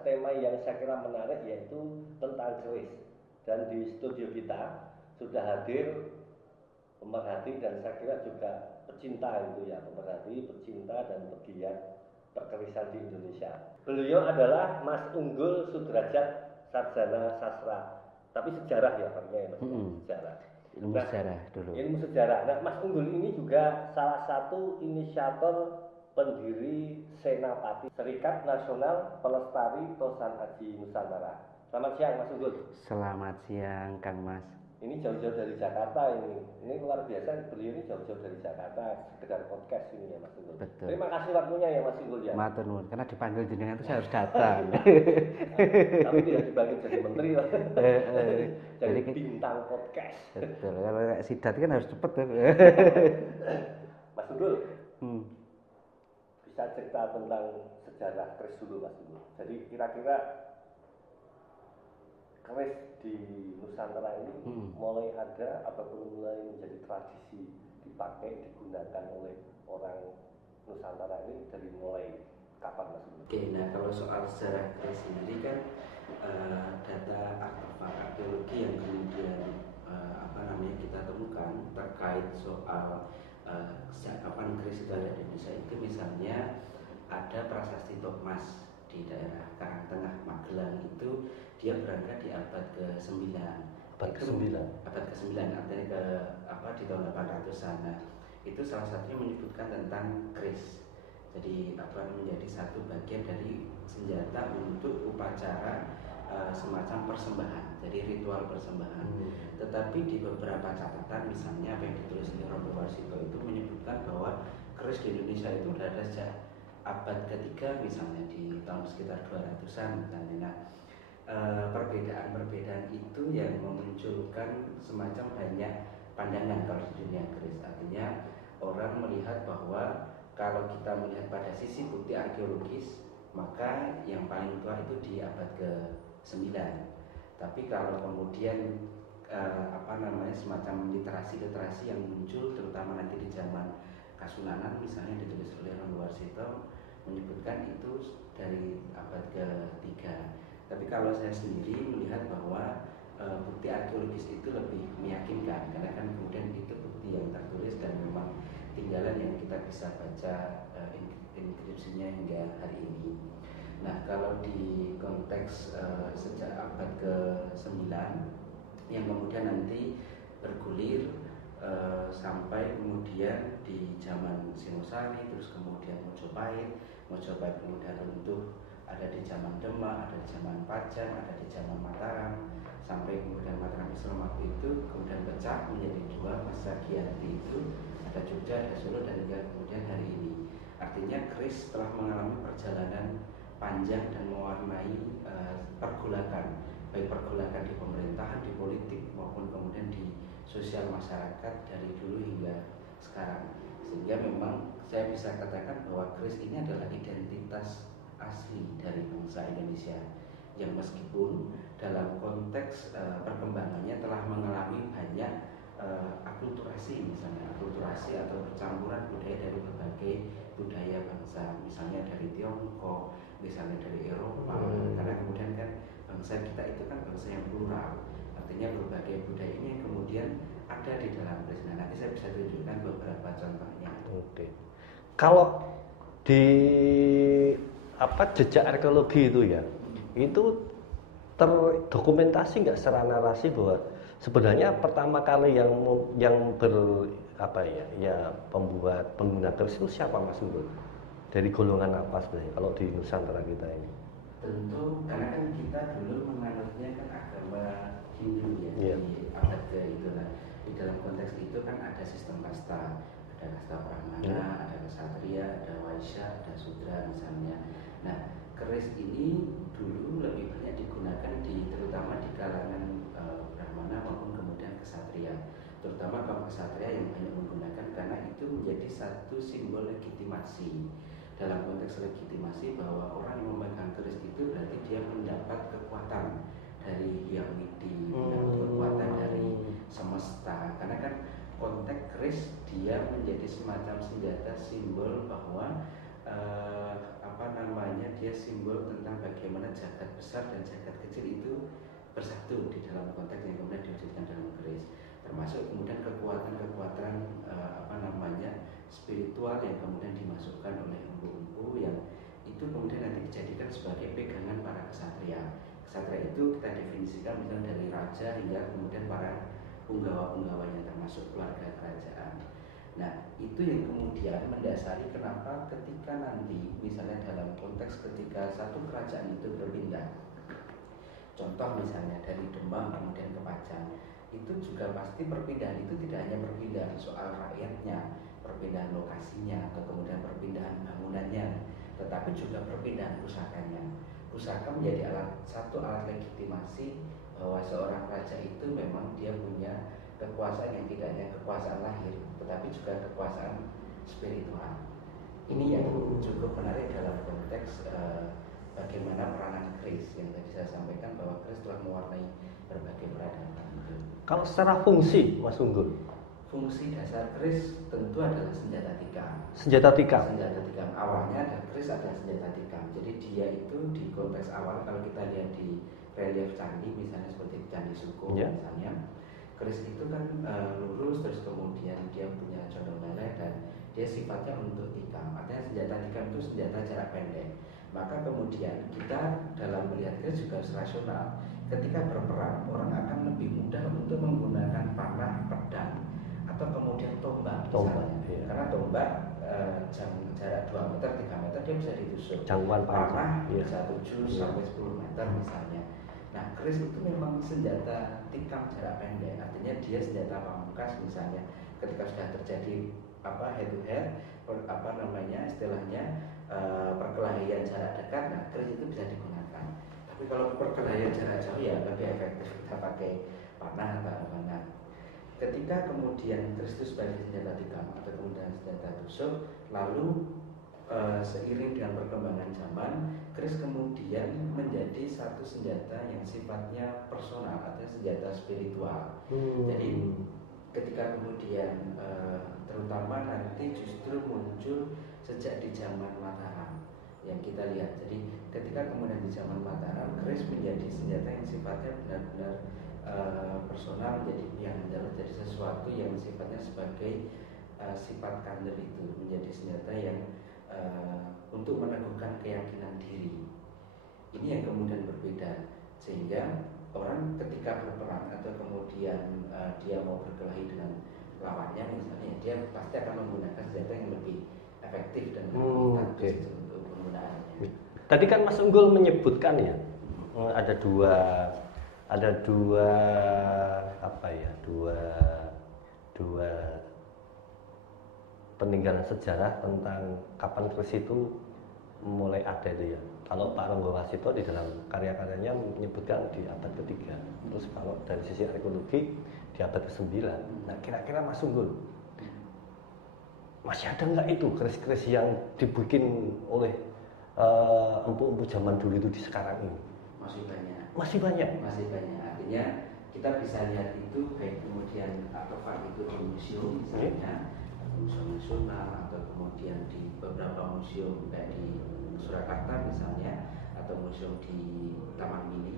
tema yang saya kira menarik yaitu tentang keris. Dan di studio kita sudah hadir pemerhati dan saya kira juga pecinta itu ya, pemerhati, pecinta dan pegiat perkerisan di Indonesia. Beliau adalah Mas Unggul Sudrajat, sarjana sastra, tapi sejarah ya Pak ya, sejarah. Ilmu sejarah dulu. Ilmu sejarah. Nah, Mas Unggul ini juga salah satu inisiator pendiri Senapati, Serikat Nasional Pelestari Tosan Aji Nusantara. Selamat siang Mas Unggul. Selamat siang Kang Mas. Ini jauh-jauh dari Jakarta ini. Ini luar biasa, beliau ini jauh-jauh dari Jakarta, sekedar podcast ini ya Mas Unggul. Betul. Terima kasih waktunya ya Mas Unggul ya. Matur nuwun, karena dipanggil jenengan itu saya harus datang. Tapi tidak dipanggil jadi menteri lah. Jadi bintang podcast. Betul, kalau kayak sidat kan harus cepet. Mas Unggul, bisa cerita tentang sejarah keris dulu Mas Unggul. Jadi kira-kira keris di Nusantara ini mulai ada ataupun mulai menjadi tradisi dipakai, digunakan oleh orang Nusantara ini dari mulai kapan Mas Unggul? Oke, nah kalau soal sejarah keris sendiri kan data artefak arkeologi yang kemudian kita temukan terkait soal sejak kapan keris itu ada di Indonesia itu, misalnya ada prasasti Tokmas di daerah Karangtengah Magelang itu, dia berangkat di abad ke-9. Abad ke-9. Abad ke-9 artinya di tahun 800-an. Nah, itu salah satunya menyebutkan tentang keris. Jadi menjadi satu bagian dari senjata untuk upacara semacam persembahan, jadi ritual persembahan. Tetapi di beberapa catatan, misalnya apa yang ditulis oleh Romo Warsito itu menyebutkan bahwa keris di Indonesia itu sudah ada sejak abad ketiga, misalnya di tahun sekitar 200-an misalnya. Nah, perbedaan-perbedaan itu yang memunculkan semacam banyak pandangan kalau di dunia keris. Artinya orang melihat bahwa kalau kita melihat pada sisi bukti arkeologis, maka yang paling tua itu di abad ke-9. Tapi kalau kemudian semacam literasi yang muncul terutama nanti di zaman Kasunanan, misalnya ditulis oleh Romo Warsito, menyebutkan itu dari abad ke-3. Tapi kalau saya sendiri melihat bahwa bukti arkeologis itu lebih meyakinkan, karena kan kemudian itu bukti yang tertulis dan memang tinggalan yang kita bisa baca inskripsinya hingga hari ini. Nah, kalau di konteks sejak abad ke-9 yang kemudian nanti bergulir sampai kemudian di zaman Singosari, terus kemudian Mojopahit kemudian runtuh, ada di zaman Demak, ada di zaman Pajang, ada di zaman Mataram, sampai kemudian Mataram Islam waktu itu kemudian pecah menjadi dua, masa Giyanti itu ada Jogja, ada Solo, dan hingga kemudian hari ini. Artinya keris telah mengalami perjalanan panjang dan mewarnai pergolakan, baik pergolakan di pemerintahan, di politik, maupun kemudian di sosial masyarakat dari dulu hingga sekarang. Sehingga memang saya bisa katakan bahwa keris ini adalah identitas asli dari bangsa Indonesia, yang meskipun dalam konteks perkembangannya telah mengalami banyak akulturasi, misalnya akulturasi atau percampuran budaya dari berbagai budaya bangsa, misalnya dari Tiongkok, misalnya dari Eropa, karena kemudian kan bangsa kita itu kan bangsa yang plural, artinya berbagai budaya ini yang kemudian ada di dalam keris. Nah, nanti saya bisa tunjukkan beberapa contohnya. Oke. Kalau di jejak arkeologi itu ya, itu terdokumentasi nggak secara narasi bahwa sebenarnya pertama kali yang pembuat pengguna keris itu siapa Mas Unggul? Dari golongan apa sebenarnya kalau di Nusantara kita ini? Tentu karena kan kita dulu menganutnya kan agama Hindu ya, di abad itu. Nah, di dalam konteks itu kan ada sistem kasta, ada kasta Brahmana, ada ksatria, ada waisya, ada sudra misalnya. Nah, keris ini dulu lebih banyak digunakan terutama di kalangan Brahmana maupun kemudian ksatria. Terutama kaum ksatria yang banyak menggunakan karena itu menjadi satu simbol legitimasi. Dalam konteks legitimasi bahwa orang yang memegang keris itu berarti dia mendapat kekuatan dari Yang Widi, mendapat kekuatan dari semesta. Karena kan konteks keris dia menjadi semacam senjata simbol bahwa dia simbol tentang bagaimana jagat besar dan jagat kecil itu bersatu di dalam konteks yang kemudian diwujudkan dalam keris, termasuk kemudian kekuatan-kekuatan spiritual yang kemudian dimasukkan oleh empu-empu yang itu kemudian nanti dijadikan sebagai pegangan para kesatria. Kesatria itu kita definisikan misalnya dari raja hingga kemudian para punggawa-punggawanya termasuk keluarga kerajaan. Nah, itu yang kemudian mendasari kenapa ketika nanti misalnya dalam konteks ketika satu kerajaan itu berpindah, contoh misalnya dari Demak kemudian ke Pajang, itu juga pasti perpindahan itu tidak hanya perpindahan soal rakyatnya, perpindahan lokasinya atau kemudian perpindahan bangunannya, tetapi juga perpindahan pusakanya. Pusaka menjadi satu alat legitimasi bahwa seorang raja itu memang dia punya kekuasaan yang tidak hanya kekuasaan lahir, tetapi juga kekuasaan spiritual. Ini yang cukup menarik dalam konteks bagaimana peranan keris yang tadi saya sampaikan bahwa keris telah mewarnai berbagai peradaban. Kalau secara fungsi, Mas Unggul? Fungsi dasar keris tentu adalah senjata tikam. Senjata tikam. Senjata tikam. Awalnya ada keris adalah senjata tikam. Jadi dia itu di konteks awal kalau kita lihat di relief candi misalnya seperti Candi Suko misalnya, keris itu kan lurus terus kemudian dia punya condong meleleh dan dia sifatnya untuk tikam. Artinya senjata tikam itu senjata jarak pendek. Maka kemudian kita dalam melihat keris juga harus rasional. Ketika berperang orang akan lebih mudah untuk menggunakan panah, pedang atau kemudian tombak misalnya. Iya. Karena tombak jarak 2 meter, 3 meter dia bisa ditusuk. Jangkauan panah iya. bisa 7 sampai 10 meter misalnya. Nah, keris itu memang senjata tikam jarak pendek. Artinya dia senjata pamungkas misalnya ketika sudah terjadi head to head istilahnya perkelahian jarak dekat, nah keris itu bisa digunakan. Tapi kalau perkelahian jarak jauh ya lebih efektif kita pakai panah atau apa. Nah, ketika kemudian keris itu sebagai senjata tikam atau kemudian senjata tusuk, lalu seiring dengan perkembangan zaman, keris kemudian menjadi satu senjata yang sifatnya personal atau senjata spiritual. Jadi ketika kemudian terutama nanti justru muncul sejak di zaman Mataram yang kita lihat. Jadi ketika kemudian di zaman Mataram, keris menjadi senjata yang sifatnya benar-benar personal, menjadi sesuatu yang sifatnya sebagai sifat kandel itu menjadi senjata yang untuk meneguhkan keyakinan diri. Ini yang kemudian berbeda, sehingga orang ketika berperang atau kemudian dia mau berkelahi dengan lawannya misalnya, dia pasti akan menggunakan senjata yang lebih efektif dan lebih taktis untuk penggunaannya. Tadi kan Mas Unggul menyebutkan ya, ada dua peninggalan sejarah tentang kapan keris itu mulai ada itu ya. Kalau Pak Ronggo Wasito di dalam karya-karyanya menyebutkan di abad ketiga. Terus kalau dari sisi arkeologi di abad ke-9. Nah, kira-kira Mas Unggul, masih ada nggak itu keris-keris yang dibikin oleh empu-empu zaman dulu itu di sekarang ini? Masih banyak. Masih banyak. Masih banyak. Artinya kita bisa lihat itu baik kemudian artefak itu di museum misalnya, museum nasional atau kemudian di beberapa museum kayak di Surakarta misalnya atau museum di Taman Mini,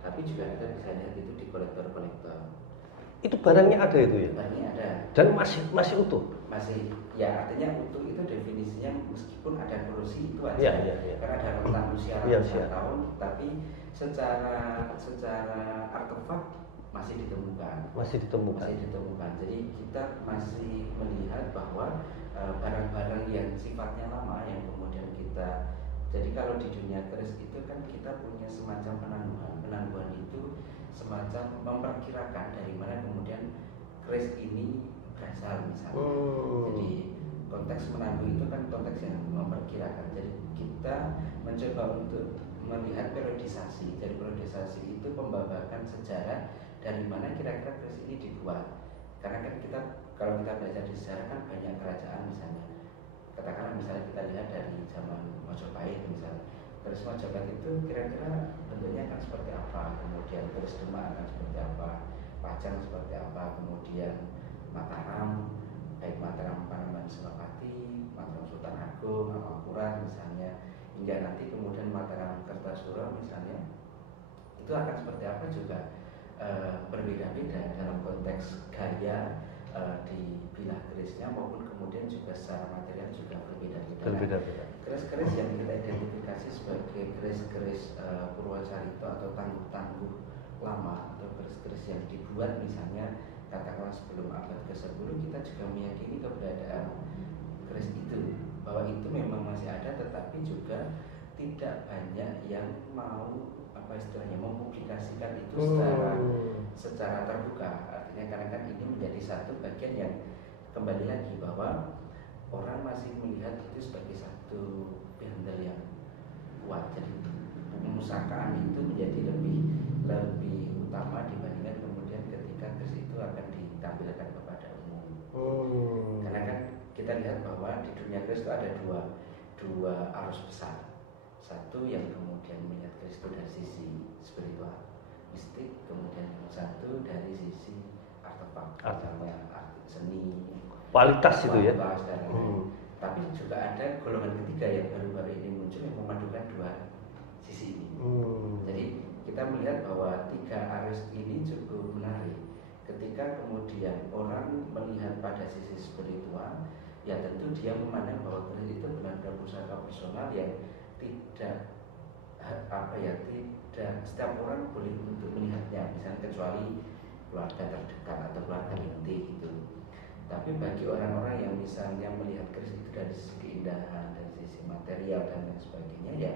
tapi juga kita bisa lihat itu di kolektor-kolektor. Itu barangnya ada itu ya? Barangnya ada. Dan masih utuh? Masih, ya artinya utuh itu definisinya meskipun ada korosi itu aja. Ya. Karena ada rentang usia ratusan tahun, tapi secara artefak masih ditemukan. Masih ditemukan. Jadi kita masih melihat bahwa barang-barang yang sifatnya lama yang kemudian kita, jadi kalau di dunia keris itu kan kita punya semacam penangguhan itu semacam memperkirakan dari mana kemudian keris ini berasal misalnya. Jadi konteks menangguh itu kan konteks yang memperkirakan. Jadi kita mencoba untuk melihat periodisasi. Dari periodisasi itu pembabakan sejarah dari mana kira-kira keris ini dibuat. Karena kan kita kalau kita belajar di sejarah kan banyak kerajaan misalnya. Katakanlah misalnya kita lihat dari zaman Majapahit misalnya. Keris Majapahit itu kira-kira bentuknya akan seperti apa, kemudian keris Demak akan seperti apa, Pajang seperti apa, kemudian Mataram, baik Mataram Panembahan Senopati, Mataram Sultan Agung, Amangkurat misalnya, hingga nanti kemudian Mataram Kertasura misalnya itu akan seperti apa juga berbeda-beda dalam konteks gaya di bilah kerisnya maupun kemudian juga secara material juga berbeda-beda. Keris-keris yang kita identifikasi sebagai keris-keris Purwacarita atau tangguh-tangguh lama atau keris-keris yang dibuat misalnya katakanlah sebelum abad ke-10, kita juga meyakini keberadaan keris itu, bahwa itu memang masih ada, tetapi juga tidak banyak yang mau mempublikasikan itu secara terbuka. Artinya karena kan ini menjadi satu bagian yang kembali lagi bahwa orang masih melihat itu sebagai satu bendel yang kuat. Jadi pemusakaan itu menjadi lebih utama dibandingkan kemudian ketika keris itu akan ditampilkan kepada umum. Karena kan kita lihat bahwa di dunia keris itu ada dua arus besar. Satu yang kemudian melihat keris itu dari sisi spiritual, mistik, kemudian yang satu dari sisi artefak, misalnya seni, kualitas itu ya. Tapi juga ada golongan ketiga yang baru-baru ini muncul yang memadukan dua sisi ini. Jadi kita melihat bahwa tiga arus ini cukup menarik. Ketika kemudian orang melihat pada sisi spiritual, ya tentu dia memandang bahwa keris itu benar-benar pusaka personal yang tidak setiap orang boleh untuk melihatnya, misalnya kecuali keluarga terdekat atau keluarga inti gitu. Tapi bagi orang-orang yang misalnya melihat keris itu dari sisi keindahan, dari sisi material dan lain sebagainya, ya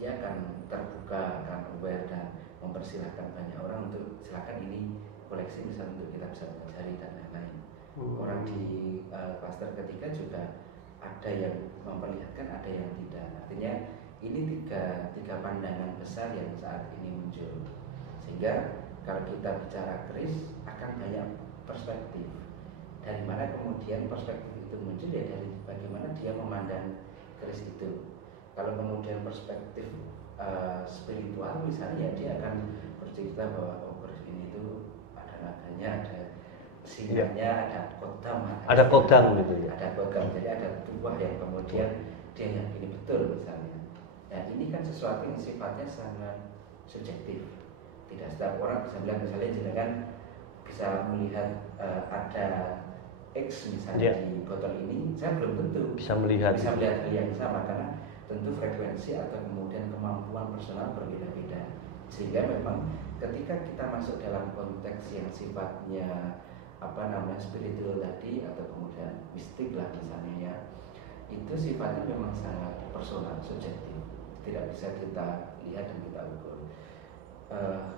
dia akan terbuka, akan aware dan mempersilahkan banyak orang untuk silakan ini koleksi misalnya untuk kita bisa pelajari dan lain-lain. Orang di klaster ketiga juga ada yang memperlihatkan, ada yang tidak. Artinya ini tiga pandangan besar yang saat ini muncul. Sehingga kalau kita bicara keris akan banyak perspektif. Dari mana kemudian perspektif itu muncul, ya dari bagaimana dia memandang keris itu. Kalau kemudian perspektif spiritual misalnya, ya dia akan bercerita bahwa keris ini itu ada naganya, ada singanya, ada kodam gitu ya. Ada kodam, jadi ada tuah yang kemudian dia yakini betul misalnya. Nah ini kan sesuatu yang sifatnya sangat subjektif. Tidak setiap orang bisa melihat, misalnya jenengan bisa melihat ada X misalnya di botol ini, saya belum tentu bisa melihat hal yang sama, karena tentu frekuensi atau kemudian kemampuan personal berbeda-beda. Sehingga memang ketika kita masuk dalam konteks yang sifatnya spiritual tadi atau kemudian mistik lah misalnya ya, itu sifatnya memang sangat personal, subjektif, tidak bisa kita lihat dan kita ukur.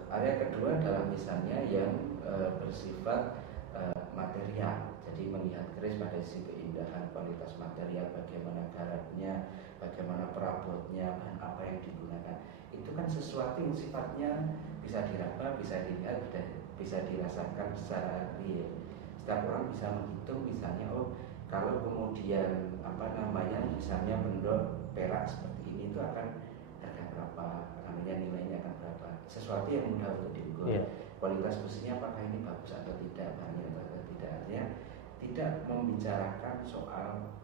Area kedua adalah misalnya yang bersifat material, jadi melihat keris pada sisi keindahan, kualitas material, bagaimana garamnya, bagaimana perabotnya, bahan apa yang digunakan. Itu kan sesuatu yang sifatnya bisa diraba, bisa dilihat, bisa dirasakan secara real. Setiap orang bisa menghitung misalnya, kalau kemudian misalnya bendok perak seperti ini itu akan harga berapa, nilainya akan berapa. Sesuatu yang mudah untuk diukur. Kualitas besinya apakah ini bagus atau tidak, bahannya atau tidak. Artinya tidak membicarakan soal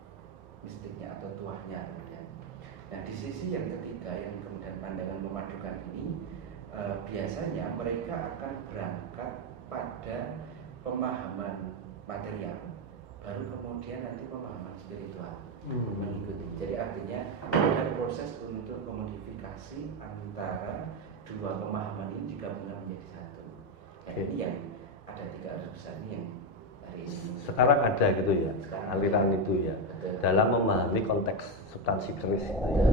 mistiknya atau tuahnya kemudian. Nah di sisi yang ketiga yang kemudian pandangan memadukan ini, biasanya mereka akan berangkat pada pemahaman material, baru kemudian nanti pemahaman spiritual mengikuti. Jadi artinya ada proses untuk komodifikasi antara dua pemahaman ini digabungkan menjadi satu. Nah ini yang ada tiga arus besar ini yang hari ini sekarang ada gitu ya, aliran itu ya, betul, dalam memahami konteks substansi keris itu ya.